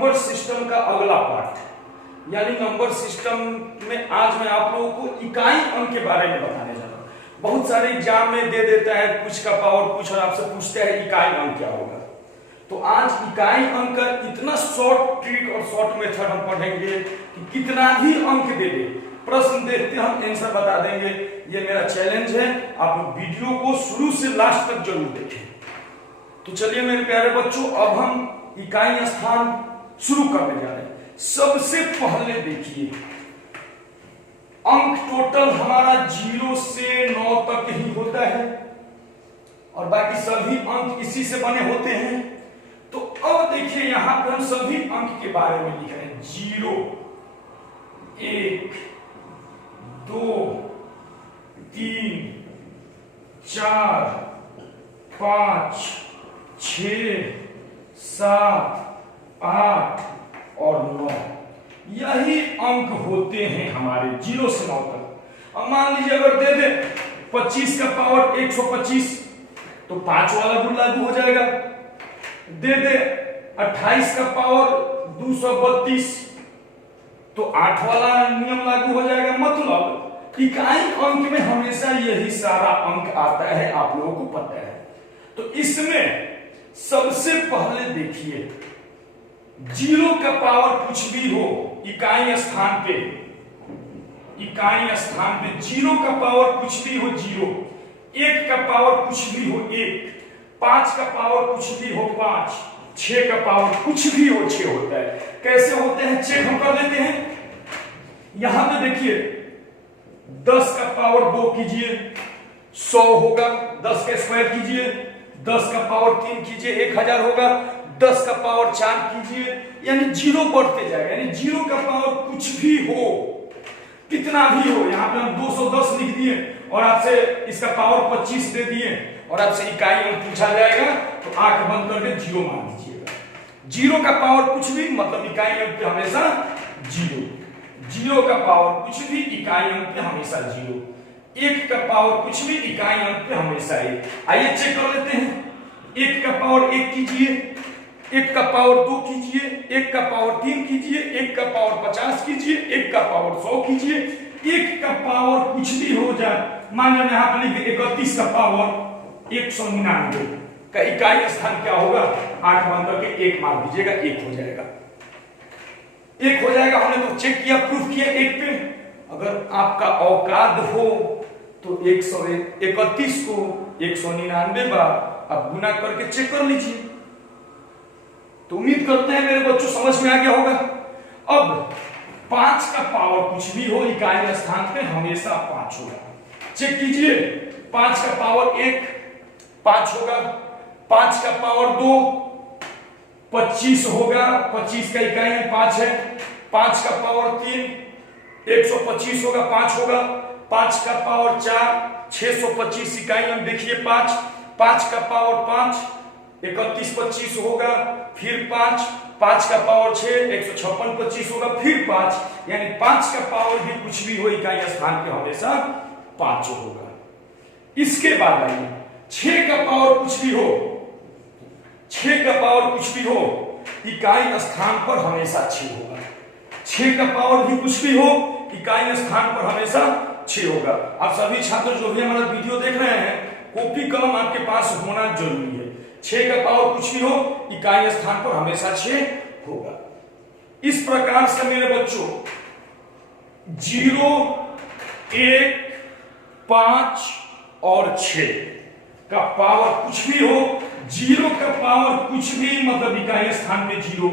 Number system का अगला part, यानी नंबर सिस्टम में आज मैं आप लोगों को इकाई अंक के बारे में बताने जा रहा हूँ। बहुत सारे एग्जाम में दे देता है कुछ का पावर कुछ और आपसे पूछते हैं इकाई अंक क्या होगा। तो आज इकाई अंक का इतना शॉर्ट ट्रिक और शॉर्ट मेथड हम पढ़ेंगे कि कितना भी अंक दे दे, प्रश्न देखते हम आंसर बता देंगे। ये मेरा चैलेंज है, आप वीडियो को शुरू से लास्ट तक जरूर देखें। तो चलिए मेरे प्यारे बच्चों, अब हम इकाई स्थान शुरू करने जा रहे हैं। सबसे पहले देखिए, अंक टोटल हमारा 0 से 9 तक ही होता है और बाकी सभी अंक इसी से बने होते हैं। तो अब देखिए यहां पर हम सभी अंक के बारे में लिख रहे हैं। 0, 1, 2, 3, 4, 5, 6, 7, 8 और 9, यही अंक होते हैं हमारे 0 से 9 तक। अब मान लीजिए अगर दे दे 25 का पावर 125 तो 5 वाला गुण लागू हो जाएगा। दे दे 28 का पावर 232 तो 8 वाला नियम लागू हो जाएगा। मतलब इकाई अंक में हमेशा यही सारा अंक आता है, आप लोगों को पता है। तो इसमें सबसे पहले देखिए 0 का पावर कुछ भी हो इकाई स्थान पे, इकाई स्थान पे 0 का पावर कुछ भी हो 0, 1 का पावर कुछ भी हो 1, 5 का पावर कुछ भी हो 5, 6 का पावर कुछ भी हो 6 होता है। कैसे होते हैं चेक हम कर लेते हैं। यहां पे देखिए 10 का पावर 2 कीजिए 100 होगा, 10 का स्क्वायर कीजिए 10 का पावर 3 कीजिए 1000 होगा, 10 का पावर 4 कीजिए, यानी 0 बढ़ते जाएगा। यानी 0 का पावर कुछ भी हो, कितना भी हो, यहाँ पे हम 210 लिख दिए और आपसे इसका पावर 25 दे दिए और आपसे इकाई अंक पूछा जाएगा तो आंख बंद करके 0 मान दीजिएगा। 0 का पावर कुछ भी मतलब इकाई अंक पे हमेशा 0, 0 का पावर कुछ भी इकाई अंक पे हमेशा 0, 1 का पावर कुछ भी इकाई अंक पे हमेशा 1। आइए चेक कर लेते हैं। 1 का पावर 1 कीजिए, 1 का पावर 2 कीजिए, 1 का पावर 3 कीजिए, 1 का पावर 50 कीजिए, 1 का पावर 100 कीजिए, 1 का पावर कुछ भी हो जाए। मान लो यहां पर लिख 31 का पावर 199 का इकाई स्थान क्या होगा, 8 बंद करके 1 मार दीजिएगा, 1 हो जाएगा। 1 हो जाएगा, हमने तो चेक किया, प्रूफ किया 1 पे। अगर आपका औकात हो तो 131 को 199 बार आप गुना करके चेक कर लीजिए। तो उम्मीद करते हैं मेरे बच्चों समझ में आ गया होगा। अब 5 का पावर कुछ भी हो इकाई स्थान पे हमेशा 5 होगा। चेक कीजिए, 5 का पावर 1 5 होगा, 5 का पावर 2 25 होगा, 25 का इकाई 5 है, 5 का पावर 3 125 होगा, 5 होगा, 5 का पावर 4 625 इकाई में देखिए 5, 5 का पावर 5 31 25 होगा, फिर 5, 5 का पावर 6 156 25 होगा, फिर 5, यानी 5 का पावर भी कुछ भी हो इकाई स्थान पे हमेशा 5 होगा। इसके बाद आइए 6 का पावर कुछ भी हो, 6 का पावर कुछ भी हो इकाई स्थान पर हमेशा 6 होगा। 6 का पावर भी कुछ भी हो इकाई स्थान पर हमेशा 6 होगा। आप सभी छात्र जो भी हमारा वीडियो देख रहे हैं, कॉपी कलम आपके पास होना जरूरी है। 6 का पावर कुछ भी हो इकाई स्थान पर हमेशा 6 होगा। इस प्रकार से मेरे बच्चों 0, 1, 5 और 6 का पावर कुछ भी हो, 0 का पावर कुछ भी मतलब इकाई स्थान पे 0,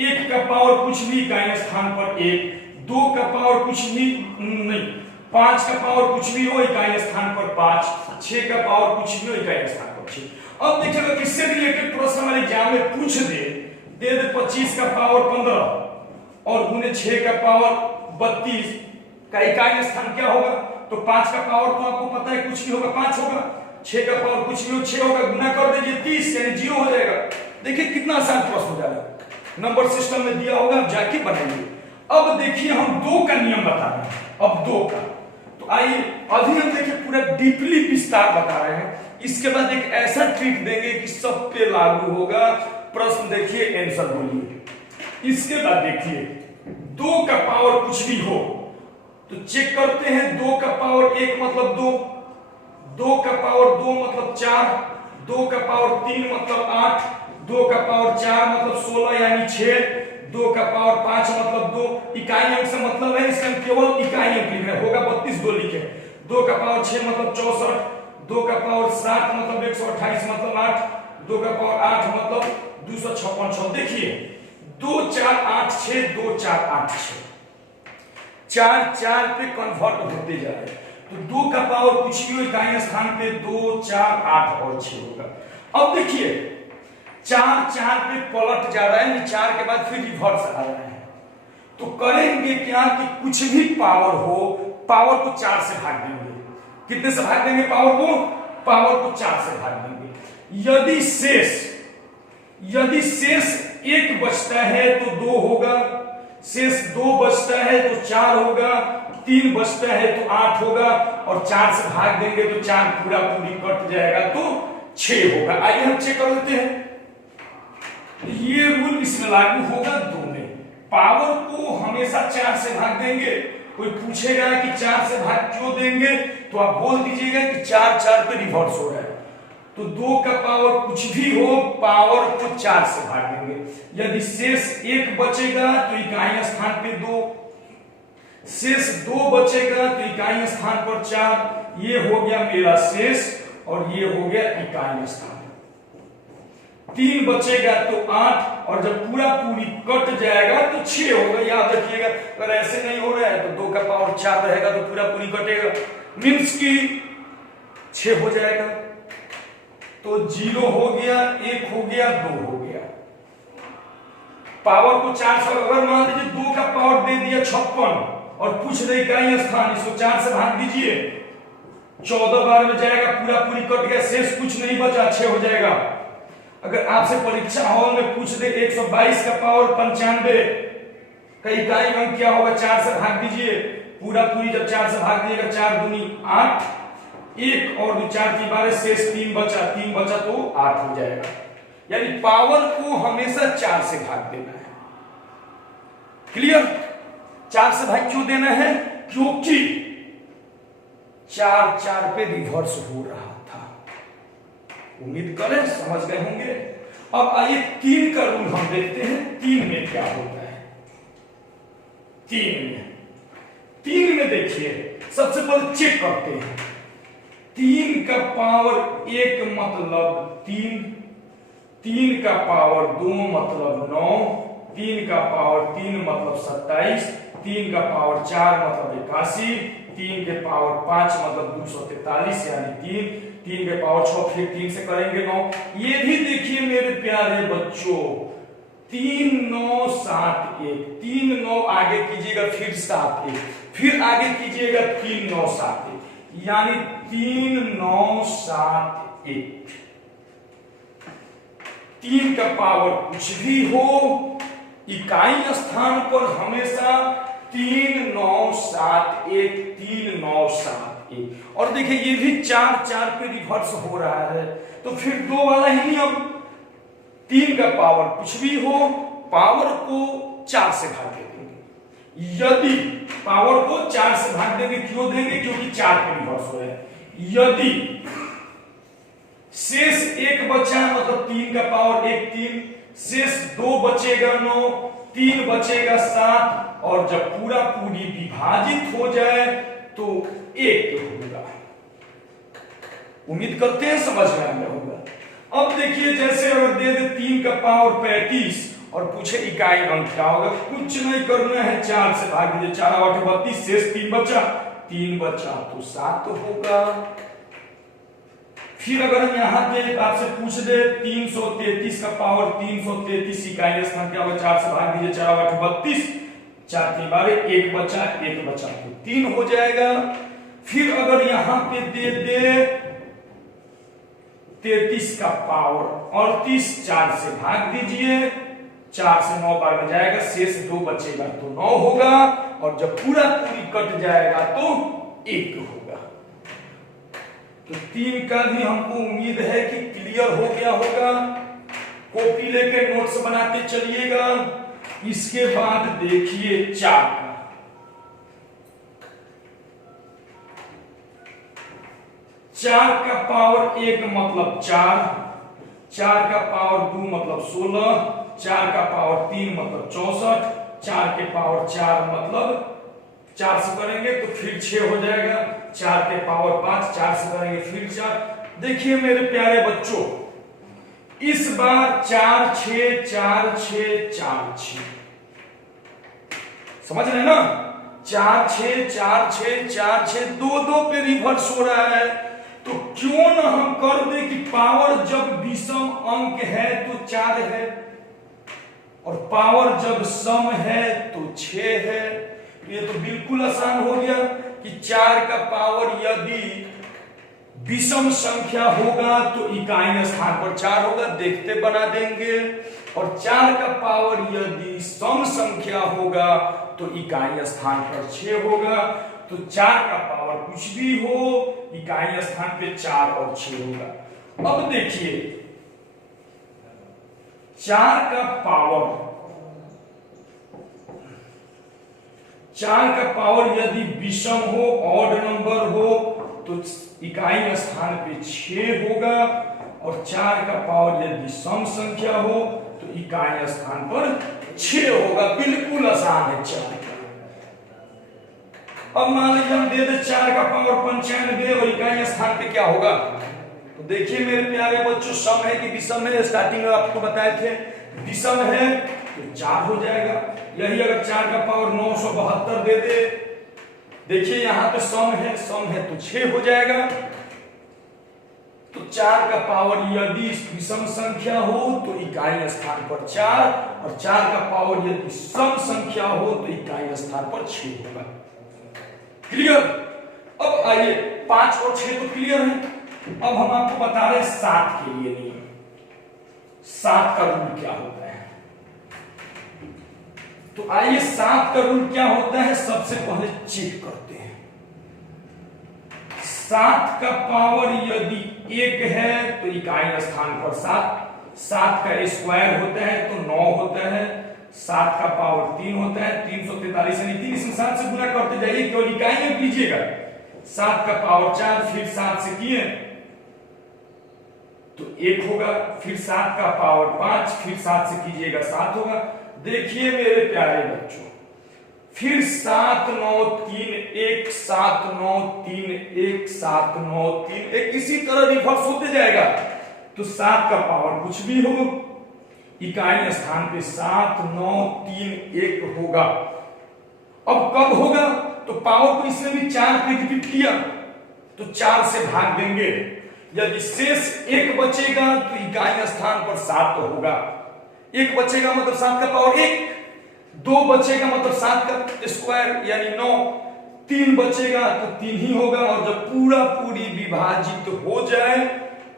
1 का पावर कुछ भी इकाई स्थान पर 1, 2 का पावर कुछ भी नहीं, 5 का पावर कुछ भी हो इकाई स्थान पर 5, 6 का पावर कुछ भी हो इकाई स्थान पर 6। अब देखिएगा किससे रिलेटेड प्रश्न हमारे एग्जाम में पूछ दे 25 का पावर 15 और गुने 6 का पावर 32 का इकाई स्थान क्या होगा, तो 5 का पावर तो आपको पता है कुछ भी होगा 5 होगा, 6 का पावर कुछ भी हो 6 होगा, गुना कर दीजिए 30 यानी 0 हो जाएगा। देखिए कितना आसान प्रश्न हो जाएगा, नंबर सिस्टम में दिया होगा, आप जाके बनाइए। अब देखिए हम 2 का नियम बता रहे हैं, अब 2 का, तो आइए अभी हम देखिए पूरा डीपली विस्तार बता रहे हैं। इसके बाद एक ऐसा ट्रिक देंगे कि सब पे लागू होगा। प्रश्न देखिए, आंसर बोलिए। इसके बाद देखिए 2 का पावर कुछ भी हो तो चेक करते हैं। 2 का पावर 1 मतलब 2, 2 का पावर 2 मतलब 4, 2 का पावर 3 मतलब 8, 2 का पावर 4 मतलब 16 यानी 6, 2 का पावर 5 मतलब 2। इकाई अंक से मतलब है, इसमें केवल इकाई अंक लिखना होगा, 32 2 लिखे। 2 का पावर 6 मतलब 64, 2 का पावर 7 मतलब 128 मतलब 8, 2 का पावर 8 मतलब 256। देखिए 2 4 8 6, 2 4 8 6, 4 4 पे कन्वर्ट होते जा रहे हैं। तो 2 का पावर कुछ भी हो इकाई स्थान पे 2 4 8 और 6 होगा। अब देखिए 4 4 पे पलट जा रहा है, 4 के बाद फिर रिवर्स आ रहा है। तो करेंगे क्या कि कुछ भी पावर हो, पावर को 4 से भाग देंगे। कितने से भाग देंगे पावर को? पावर को 4 से भाग देंगे। यदि शेष 1 बचता है तो 2 होगा, शेष 2 बचता है तो 4 होगा, 3 बचता है तो 8 होगा, और 4 से भाग देंगे तो 4 पूरा पूरी कट जाएगा तो 6 होगा। आइए हम चेक कर लेते हैं। ये रूल इसमें लागू होगा 2 में। पावर को हमेशा 4 से भाग देंगे। कोई पूछेगा कि 4 से भाग क्यों देंगे तो आप बोल दीजिएगा कि 4 4 पे रिवर्स हो रहा है। तो 2 का पावर कुछ भी हो, पावर को 4 से भाग देंगे। यदि शेष 1 बचेगा तो इकाई स्थान पे 2, शेष 2 बचेगा तो इकाई स्थान पर 4। ये हो गया मेरा शेष और ये हो गया इकाई स्थान। 3 बचेगा तो 8, और जब पूरा पूरी कट जाएगा तो 6 होगा। याद रखिएगा, अगर ऐसे नहीं हो रहा है तो 2 का पावर 4 रहेगा तो पूरा पूरी कटेगा, मीन्स की 6 हो जाएगा। तो 0 हो गया, 1 हो गया, 2 हो गया। पावर को 4 से, अगर मान लीजिए 2 का पावर दे दिया 56 और पूछ रहे इकाई स्थान, इसको 4 से भाग दीजिए, 14 बार में जाएगा, पूरा पूरी कट गया, शेष कुछ नहीं बचा, 6 हो जाएगा। अगर आपसे परीक्षा हॉल में पूछ दे 122 का पावर 95 का इकाई अंक क्या होगा, 4 से भाग दीजिए, पूरा पूरी जब 4 से भाग दिएगा, 4 दूनी 8, 1 और 2 4 की बार, शेष 3 बचा, 3 बचा तो 8 हो जाएगा। यानी पावर को हमेशा 4 से भाग देना है। क्लियर? 4 से भाग क्यों देना है? क्योंकि 4 4 पे रिवर्स हो रहा था। उम्मीद करें समझ गए होंगे। अब आइए 3 का रूल हम देखते हैं, 3 में क्या होता है। 3 में देखिए, सबसे पहले चेक करते हैं। 3 का पावर 1 मतलब 3, 3 का पावर 2 मतलब 9, 3 का पावर 3 मतलब 27, 3 का पावर 4 मतलब 81, 3 के पावर 5 मतलब 243 यानी 3, 3 के पावर 6 फिर 3 से करेंगे 9। ये भी देखिए मेरे प्यारे बच्चों, 3 9 7 1, 3 9 आगे कीजिएगा फिर 7 1, फिर आगे कीजिएगा 3 9 7 1, यानी 3 9 7 1। 3 का पावर कुछ भी हो, इकाई स्थान पर हमेशा 3 9 7 1, 3 9 7 1। और देखिए ये भी 4 4 पे रिवर्स हो रहा है, तो फिर 2 वाला ही नियम। 3 का पावर कुछ भी हो, पावर को 4 से भाग देंगे। यदि पावर को 4 से भाग देंगे, क्यों देंगे? क्योंकि 4 पे रिवर्स हो रहा है। यदि शेष 1 बचा मतलब 3 का पावर 1 3, शेष 2 बचेगा 9, 3 बचेगा 7, और जब पूरा पूरी विभाजित हो जाए तो 1 होगा। उम्मीद करते हैं समझ में आ गया होगा। अब देखिए जैसे अगर दे दे 3 का पावर 35 और पूछे इकाई अंक क्या होगा, कुछ नहीं करना है, 4 से भाग दीजिए, 4 8 32, शेष 3 बचा, 3 बचा तो 7 होगा। फिर अगर हम यहाँ पे आपसे पूछ दे 333 का पावर 333 इकाई स्थान क्या होगा, 4 से भाग दीजिए, 4 8 32, 4 3 12, 1 बचा, 1 बचा तो 3 हो जाएगा। फिर अगर यहाँ पे दे दे 33 का पावर 38, 4 से भाग दीजिए, 4 से 9 बार में जाएगा, शेष 2 बचेगा तो 9 होगा, और जब पूरा पूरी कट जाएगा तो 1 होगा। तो 3 का भी हमको उम्मीद है कि क्लियर हो गया होगा। कॉपी लेके नोट्स बनाते चलिएगा। इसके बाद देखिए 4 का, 4 का पावर 1 मतलब 4, 4 का पावर 2 मतलब 16, 4 का पावर 3 मतलब 64, 4 के पावर 4 मतलब 4 से करेंगे तो फिर 6 हो जाएगा, 4 के पावर 5, 4 से करेंगे फिर 4। देखिए मेरे प्यारे बच्चों, इस बार 4 6 4 6 4 6, समझ रहे हैं ना? 4 6 4 6 4 6 2 पे रिवर्स हो रहा है, तो क्यों ना हम कर दे कि पावर जब विषम अंक है तो 4 है और पावर जब सम है तो 6 है। ये तो बिल्कुल आसान हो गया कि 4 का पावर यदि विषम संख्या होगा तो इकाई स्थान पर 4 होगा, देखते बना देंगे, और 4 का पावर यदि सम संख्या होगा तो इकाई स्थान पर 6 होगा। तो 4 का पावर कुछ भी हो, इकाई स्थान पे 4 और 6 होगा। अब देखिए 4 का पावर यदि विषम हो, ऑड नंबर हो, तो इकाई स्थान पे 6 होगा, और 4 का पावर यदि सम संख्या हो तो इकाई स्थान पर 6 होगा। बिल्कुल आसान है 4 का। अब मान लीजिए हम दे दे 4 का पावर 95 और इकाई स्थान पे क्या होगा? तो देखिए मेरे प्यारे बच्चों, सम है कि विषम है? स्टार्टिंग में आपको बताए थे विषम है तो 4 हो जाएगा। यही अगर 4 का पावर 972 दे दे, देखिए यहां पे सम है तो 6 हो जाएगा। तो 4 का पावर यदि विषम संख्या हो तो इकाई स्थान पर 4, और 4 का पावर यदि सम संख्या हो तो इकाई स्थान पर 6 होगा। क्लियर? अब आइए 5 और 6 तो क्लियर है। अब हम आपको बता रहे हैं 7 के लिए नियम। 7 का रूल क्या होता है? तो आइए 7 का रूल क्या होता है सबसे पहले चेक करते हैं। 7 का पावर यदि 1 है तो इकाई स्थान पर 7, 7 का स्क्वायर होता है तो 9 होता है, 7 का पावर 3 होता है, 343 यानी 3 इसमें 7 से गुणा करते जाइए, केवल इकाई में कीजिएगा। 7 का पावर 4, फिर 7 से किए तो 1 होगा, फिर 7 का पावर 5, फिर 7 से कीजिएगा 7 होगा। देखिए मेरे प्यारे बच्चों, फिर 7 9 3 1 7 9 3 1 7 9 3 1, इसी तरह रिवर्स होते जाएगा। तो 7 का पावर कुछ भी हो, इकाई स्थान पे 7 9 3 1 होगा। अब कब होगा? तो पावर को इसमें भी 4 पे रिपीट किया तो 4 से भाग देंगे, यदि शेष 1 बचेगा तो इकाई स्थान पर 7 तो होगा। 1 बचेगा मतलब 7 का पावर 1, 2 बचेगा मतलब 7 का स्क्वायर यानी 9, 3 बचेगा तो 3 ही होगा, और जब पूरा पूरी विभाजित हो जाए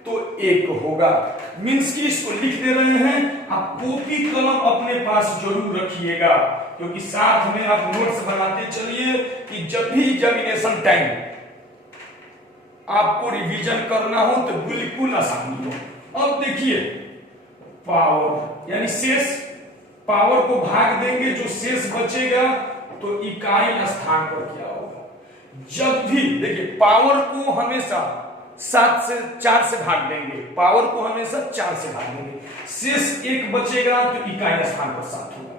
तो 1 होगा। मींस की इसको लिख दे रहे हैं, आप कॉपी कलम अपने पास जरूर रखिएगा, क्योंकि साथ में आप नोट्स बनाते चलिए कि जब भी एग्जामिनेशन टाइम आपको रिवीजन करना हो तो बिल्कुल आसानी हो। अब देखिए पावर यानी शेष, पावर को भाग देंगे, जो शेष बचेगा तो इकाई स्थान पर क्या होगा? जब भी देखिए पावर को हमेशा 7 से 4 से भाग देंगे, पावर को हमेशा 4 से भाग देंगे, शेष 1 बचेगा तो इकाई स्थान पर 7 होगा,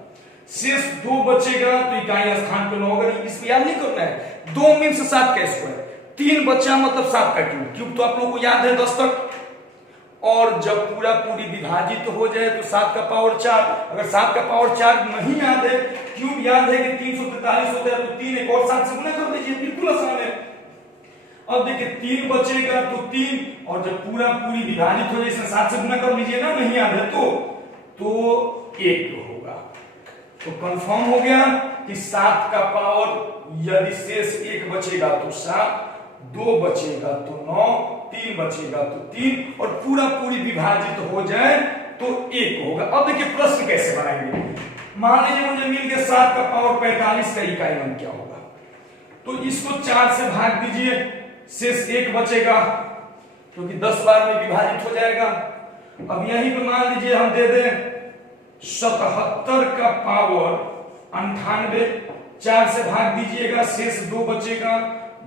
शेष 2 बचेगा तो इकाई स्थान पर 9 होगा। इसमें याद नहीं करना है, 2 मीन्स 7 का स्क्वायर, 3 बचा मतलब 7 का क्यूब, क्यूब तो आप लोगों को याद है 10 तक, और जब पूरा पूरी विभाजित हो जाए तो 7 का पावर 4, अगर 7 का पावर 4 नहीं याद है, क्यूब याद है कि 343 होता है, तो 3 एक और 7 से गुणा कर दीजिए, बिल्कुल आसान है। अब देखिए 3 बचेगा तो 3, और जब पूरा पूरी विभाजित हो जाए इसमें 7 से गुणा कर लीजिए ना, नहीं याद है तो 1 होगा। तो कंफर्म हो गया कि 7 का पावर यदि शेष 1 बचेगा तो 7, 2 बचेगा तो 9, 3 बचेगा तो 3, और पूरा पूरी विभाजित हो जाए तो 1 होगा। अब देखिए प्रश्न कैसे बनाएंगे। मान लीजिए मुझे मिल गया 7 का पावर 45 का इकाई मान क्या होगा, तो इसको 4 से भाग दीजिए, शेष 1 बचेगा क्योंकि 10 बार में विभाजित हो जाएगा। अब यहीं पे मान लीजिए हम दे दें 77 का पावर 98, 4 से भाग दीजिएगा, शेष 2 बचेगा,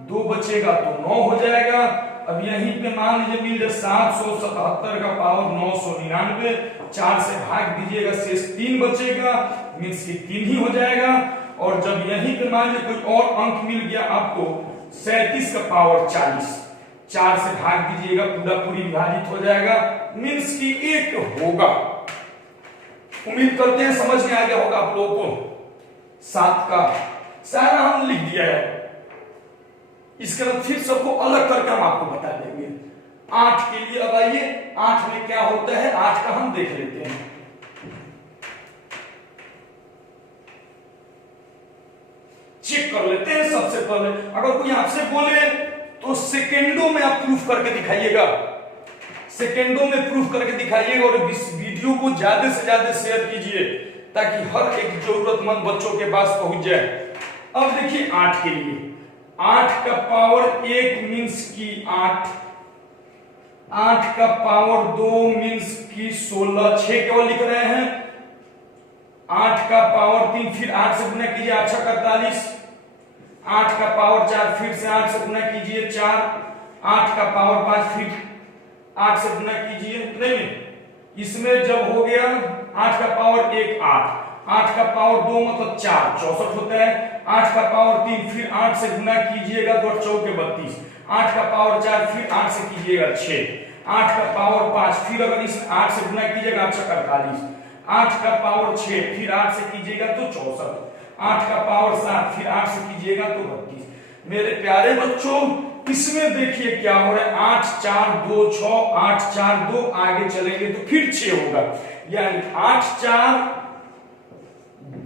2 बचेगा तो 9 हो जाएगा। अब यहीं पे मान लीजिए मिल जाए 777 का पावर 999, 4 से भाग दीजिएगा, शेष 3 बचेगा, मीन्स कि 3 ही हो जाएगा। और जब यहीं पे मान लीजिए कोई और अंक मिल गया आपको 37 का पावर 40, 4 से भाग दीजिएगा, पूरा पूरी विभाजित हो जाएगा, मीन्स कि 1 होगा। उम्मीद करते हैं समझ में आ गया होगा आप लोगों को। 7 का सारा हम लिख दिया है, इसके बाद फिर सबको अलग करके हम आपको बता देंगे। 8 के लिए अब आइए, 8 में क्या होता है 8 का हम देख लेते हैं। चेक कर लेते हैं। सबसे पहले अगर कोई आपसे बोले तो सेकेंडों में आप प्रूफ करके दिखाइएगा, सेकेंडों में प्रूफ करके दिखाइएगा और इस वीडियो को ज्यादा से ज्यादा शेयर कीजिए ताकि हर एक जरूरतमंद बच्चों के पास पहुंच जाए। अब देखिए 8 के लिए 8 का पावर 1 मीन्स की 8, 8 का पावर 2 मीन्स की 16, 6 केवल लिख रहे हैं। 8 का पावर 3, फिर 8 से गुना कीजिए, 8 6 48, 8 का पावर 4, फिर से 8 से गुना कीजिए 4, 8 का पावर 5, फिर 8 से गुना कीजिए, नहीं इसमें जब हो गया 8 का पावर 1 8, 8 का पावर 2 मतलब 4 64 होता है, 8 का पावर 3, फिर 8 से गुना कीजिएगा तो 4 के 32, 8 का पावर 4, फिर 8 से कीजिएगा 6, 8 का पावर 5, फिर अगर इस 8 से गुना कीजिएगा 8 6 48, 8 का पावर 6, फिर 8 से कीजिएगा तो 64, 8 का पावर 7, फिर 8 से कीजिएगा तो 32। मेरे प्यारे बच्चों इसमें देखिए क्या हो रहा है 8 4 2 6, 8 4 2, आगे चलेंगे तो फिर 6 होगा, यानी 8 4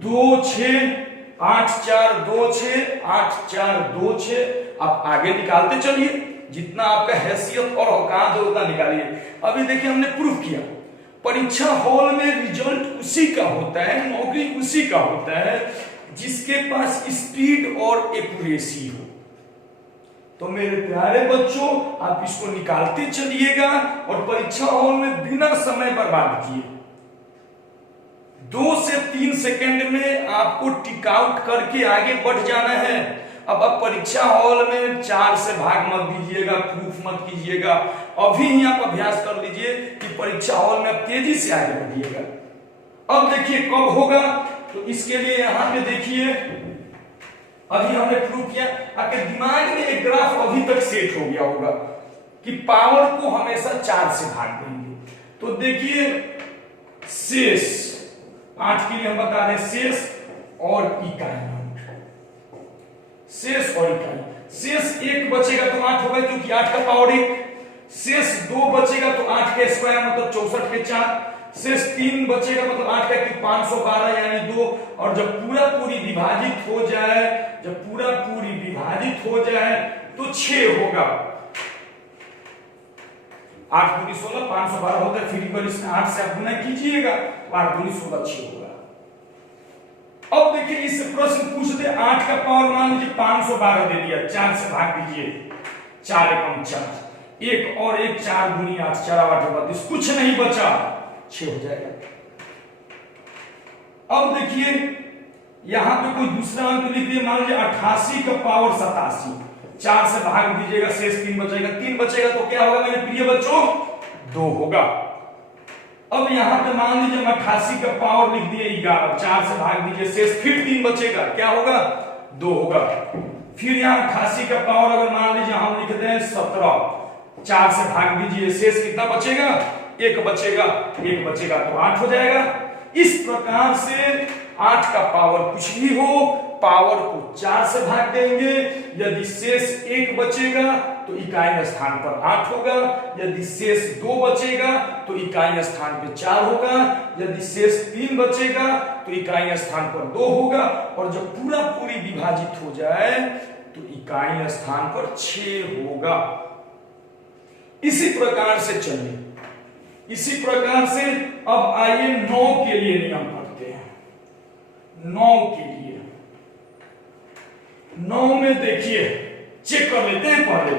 2 6, 8 4 2 6, 8 4 2 6। आप आगे निकालते चलिए, जितना आपका हैसियत और औकात है उतना निकालिए। अभी देखिए हमने प्रूफ किया, परीक्षा हॉल में रिजल्ट उसी का होता है, नौकरी उसी का होता है जिसके पास स्पीड और एक्यूरेसी हो। तो मेरे प्यारे बच्चों आप इसको निकालते चलिएगा और परीक्षा हॉल में बिना समय बर्बाद किए 2 से 3 सेकंड में आपको टिक आउट करके आगे बढ़ जाना है। अब आप परीक्षा हॉल में 4 से भाग मत दीजिएगा, प्रूफ मत कीजिएगा, अभी ही आप अभ्यास कर लीजिए कि परीक्षा हॉल में आप तेजी से आगे बढ़िएगा। अब देखिए कब होगा, तो इसके लिए यहां पे देखिए अभी हमने प्रूव किया, आपके दिमाग में एक ग्राफ अभी तक सेट हो गया होगा कि पावर को हमेशा 4 से भाग देंगे। तो देखिए शेष 8 के लिए हम बता रहे शेष और इकाई, शेष और इकाई। शेष 1 बचेगा तो 8 होगा क्योंकि 8 का पावर 1, शेष 2 बचेगा तो 8 का स्क्वायर मतलब 64 के 4, शेष 3 बचेगा मतलब 8 का क्यूब 512 यानी 2। और जब पूरा पूरी विभाजित हो जाए, जब पूरा पूरी विभाजित हो जाए तो 6 होगा। 8 दूनी 16, 512 होता है, फिर इस 8 से आप गुना कीजिएगा, 8 दूनी 16 6 होगा। अब देखिए इस प्रश्न पूछते 8 का पावर मान लीजिए 512 दे दिया, 4 से भाग दीजिए, 4 एकम 4, 1 और 1 4 दूनी 8, 4 8 32, कुछ नहीं बचा, 6 हो जाएगा। अब देखिए यहां पे कोई दूसरा अंक लिख दिए, मान लीजिए 88 का पावर 87, 4 से भाग दीजिएगा, शेष 3 बचेगा, 3 बचेगा तो क्या होगा मेरे प्रिय बच्चों 2 होगा। अब यहां पे मान लीजिए 88 का पावर लिख दिए 11, 4 से भाग दीजिए, शेष फिर 3 बचेगा, क्या होगा 2 होगा। फिर यहां 88 का पावर अगर मान लीजिए हम लिख दें 17, 4 से भाग दीजिए, शेष कितना बचेगा 1 बचेगा, 1 बचेगा तो 8 हो जाएगा। इस प्रकार से 8 का पावर कुछ भी हो, पावर को 4 से भाग देंगे, यदि शेष 1 बचेगा तो इकाई स्थान पर 8 होगा, यदि शेष 2 बचेगा तो इकाई स्थान पर 4 होगा, यदि शेष 3 बचेगा तो इकाई स्थान पर 2 होगा, और जब पूरा पूरी विभाजित हो जाए तो इकाई स्थान पर 6 होगा। इसी प्रकार से चलिए, इसी प्रकार से अब आइए 9 के लिए नियम पढ़ते हैं। 9 के लिए, 9 में देखिए चेक कर लेते हैं पहले।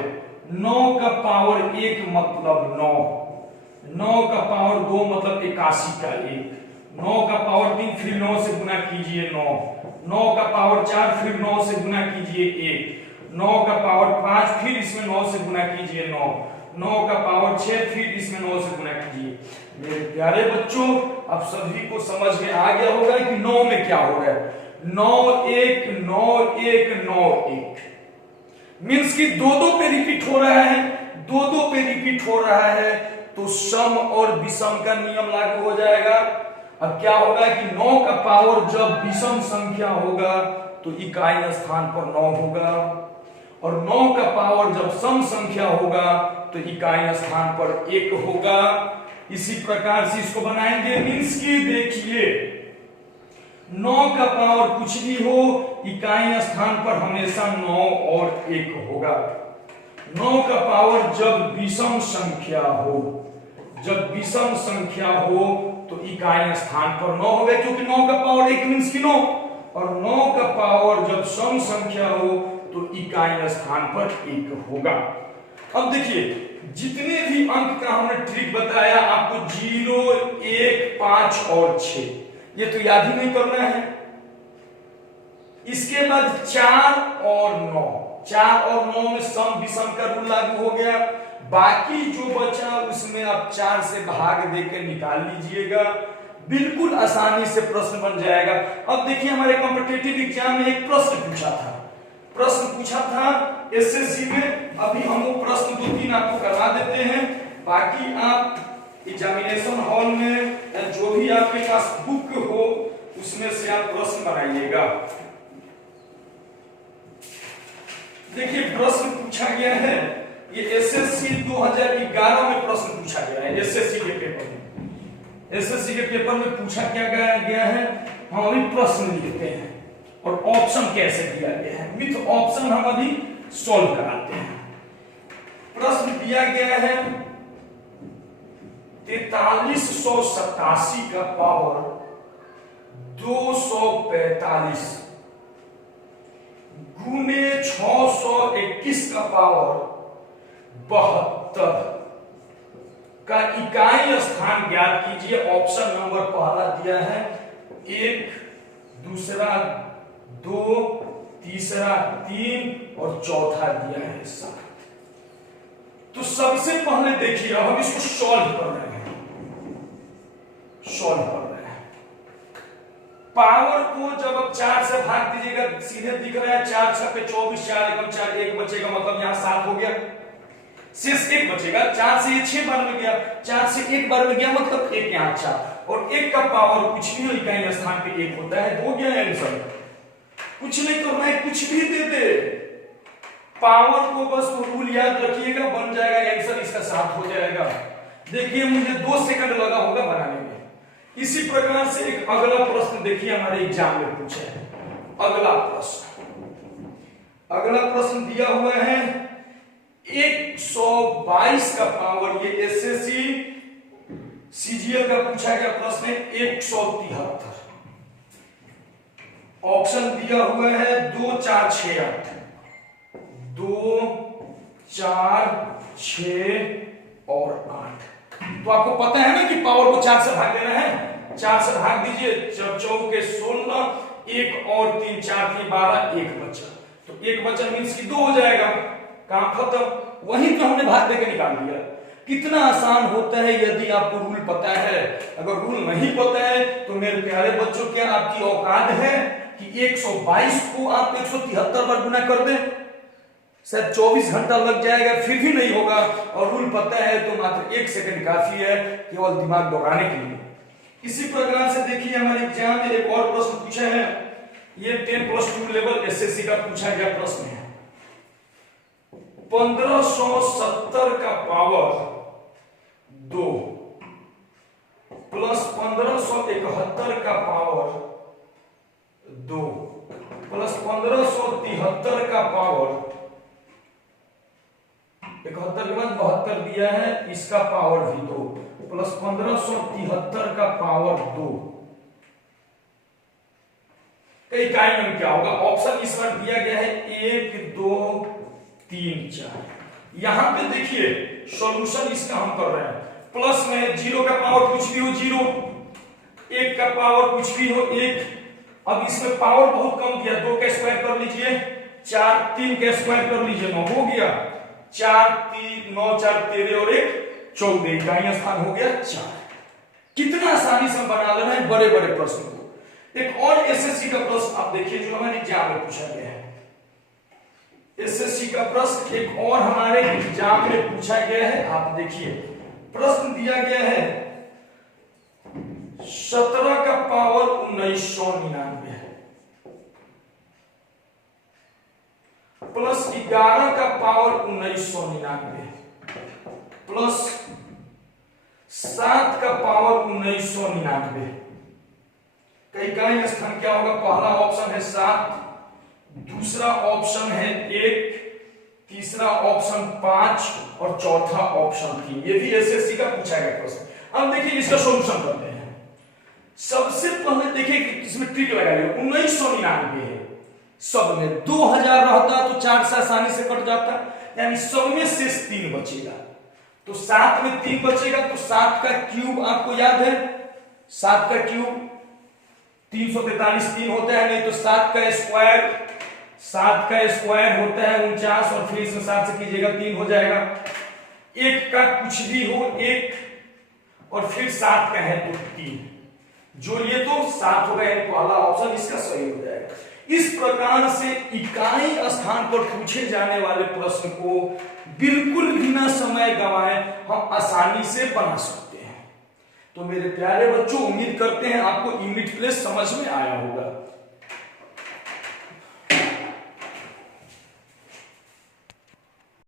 9 का पावर 1 मतलब 9, 9 का पावर 2 मतलब 81 का 1, 9 का पावर 3 फिर 9 से गुना कीजिए 9, 9 का पावर 4 फिर 9 से गुना कीजिए 1, 9 का पावर 5 फिर इसमें 9 से गुना कीजिए 9, 9 का पावर 6 फिर इसमें 9 से गुना कीजिए। मेरे प्यारे बच्चों, अब सभी को समझ में आ गया होगा कि 9 में क्या हो रहा है। 9 1 9 1 9 1 मींस कि दो दो पे रिपीट हो रहा है, दो दो पे रिपीट हो रहा है, तो सम और विषम का नियम लागू हो जाएगा। अब क्या होगा कि 9 का पावर जब विषम संख्या होगा तो इकाई स्थान पर 9 होगा, और 9 का पावर जब सम संख्या होगा तो इकाई स्थान पर 1 होगा। इसी प्रकार से इसको बनाएंगे, मींस की देखिए 9 का पावर कुछ भी हो, इकाई स्थान पर हमेशा 9 और 1 होगा। 9 का पावर जब विषम संख्या हो, जब विषम संख्या हो तो इकाई स्थान पर 9 होगा, क्योंकि 9 का पावर 1 मींस की 9, और 9 का पावर जब सम संख्या हो तो इकाई स्थान पर 1 होगा। अब देखिए जितने भी अंक का हमने ट्रिक बताया आपको 0 1 5 और 6, ये तो याद ही नहीं करना है। इसके बाद 4 और 9, 4 और 9 में सम विषम का रूल लागू हो गया। बाकी जो बचा उसमें आप 4 से भाग देकर निकाल लीजिएगा, बिल्कुल आसानी से प्रश्न बन जाएगा। अब देखिए हमारे कॉम्पिटिटिव एग्जाम में एक प्रश्न पूछा था एसएससी में। अभी हम वो प्रश्न 2-3 आपको करवा देते हैं, बाकी आप एग्जामिनेशन हॉल में या जो भी आपके पास बुक हो उसमें से आप प्रश्न बनाइएगा। देखिए प्रश्न पूछा गया है, ये एसएससी 2011 में प्रश्न पूछा गया है। एसएससी के पेपर में पूछा क्या गया है, हम अभी प्रश्न लिखते हैं और ऑप्शन कैसे दिया गया है, विथ ऑप्शन हम अभी सॉल्व कराते हैं। प्रश्न दिया गया है 4387 का पावर 245 गुने 621 का पावर 72 का इकाई स्थान ज्ञात कीजिए। ऑप्शन नंबर पहला दिया है 1, दूसरा 2, तीसरा 3 और चौथा दिया है 7। तो सबसे पहले देखिए, अब हम इसको सॉल्व कर रहे हैं, पावर को जब आप 4 से भाग दीजिएगा, सीधे दिख रहा है 4 6 पे 24, 4 एकम 4, 1 बचेगा, मतलब यहां 7 हो गया, शेष 1 बचेगा। 4 से ये 6 बार में गया, 4 से 1 बार में गया, मतलब 1 यहां 4, और 1 का पावर कुछ भी इकाई स्थान पे 1 होता है। हो गया आंसर, कुछ नहीं करना है, कुछ भी दे दे, पावर को बस रूल याद रखिएगा, बन जाएगा आंसर, इसका 7 हो जाएगा। देखिए मुझे 2 सेकंड लगा होगा बनाने में। इसी प्रकार से एक अगला प्रश्न देखिए हमारे एग्जाम में पूछा है। अगला प्रश्न दिया हुआ है 122 का पावर, ये एसएससी सीजीएल का पूछा गया प्रश्न है 173। ऑप्शन दिया हुआ है 2 4 6 8, 2 4 6 और 8। तो आपको पता है ना कि पावर को 4 से भाग देना है, 4 से भाग दीजिए, 4 के 16, 1 और 3 4 3 12, 1 बचा, तो 1 बचा मींस कि 2 हो जाएगा, काम खत्म। वहीं पे हमने भाग देकर निकाल दिया। कितना आसान होता है यदि आपको रूल पता है। अगर रूल नहीं पता है तो मेरे प्यारे बच्चों, क्या आपकी औकात है कि 122 को आप 173 बार गुना कर दें? शायद 24 घंटा लग जाएगा, फिर भी नहीं होगा। और रूल पता है तो मात्र 1 सेकंड काफी है केवल दिमाग दौड़ाने के लिए। इसी प्रकार से देखिए हमारे एग्जाम में एक और प्रश्न पूछा है, ये 10+2 लेवल एसएससी का पूछा गया प्रश्न है। 1570 का पावर 2 प्लस 1571 का पावर 2 प्लस 1573 का पावर 71 के बाद 72 दिया है, इसका पावर भी 2 प्लस 1573 का पावर 2 इकाई में क्या होगा? ऑप्शन इस बार दिया गया है 1 2 3 4। यहां पे देखिए सॉल्यूशन इसका हम कर रहे हैं, प्लस में 0 का पावर कुछ भी हो 0, एक का पावर कुछ भी हो एक, अब इसमें पावर बहुत कम किया, 2 का स्क्वायर कर लीजिए 4, 3 का स्क्वायर कर लीजिए 9 हो गया, 4 3 9 4 13 और 1 14, इकाई स्थान हो गया 4। कितना आसानी से बना लेना है बड़े बड़े प्रश्न को। एक और एसएससी का प्रश्न आप देखिए जो हमारे एग्जाम में पूछा गया है। एसएससी का प्रश्न एक और हमारे एग्जाम में पूछा गया है, आप देखिए प्रश्न दिया गया है 17 का पावर 1999 प्लस 11 का पावर 1999 प्लस 7 का पावर 1999 का इकाई स्थान क्या होगा? पहला ऑप्शन है 7, दूसरा ऑप्शन है 1, तीसरा ऑप्शन 5 और चौथा ऑप्शन 3। ये भी एसएससी का पूछा गया प्रश्न। अब देखिए इसका सॉल्यूशन करते हैं। सबसे पहले देखिए कि इसमें ट्रिक लगाइए, 1999 है, सब में 2000 रहता तो 4 से आसानी से कट जाता, यानी सब में शेष 3 बचेगा, तो 7 में 3 बचेगा, तो 7 का क्यूब आपको याद है, 7 का क्यूब 343 3 होता है, नहीं तो 7 का स्क्वायर होता है 49 और फिर इसमें 7 से कीजिएगा 3 हो जाएगा। 1 का कुछ भी हो 1 और फिर 7 का है तो 3, जोड़िए तो 7 होगा, यानी पहला ऑप्शन इसका सही हो जाएगा। इस प्रकार से इकाई स्थान पर पूछे जाने वाले प्रश्न को बिल्कुल बिना समय गंवाए हम आसानी से बना सकते हैं। तो मेरे प्यारे बच्चों, उम्मीद करते हैं आपको यूनिट प्लेस समझ में आया होगा।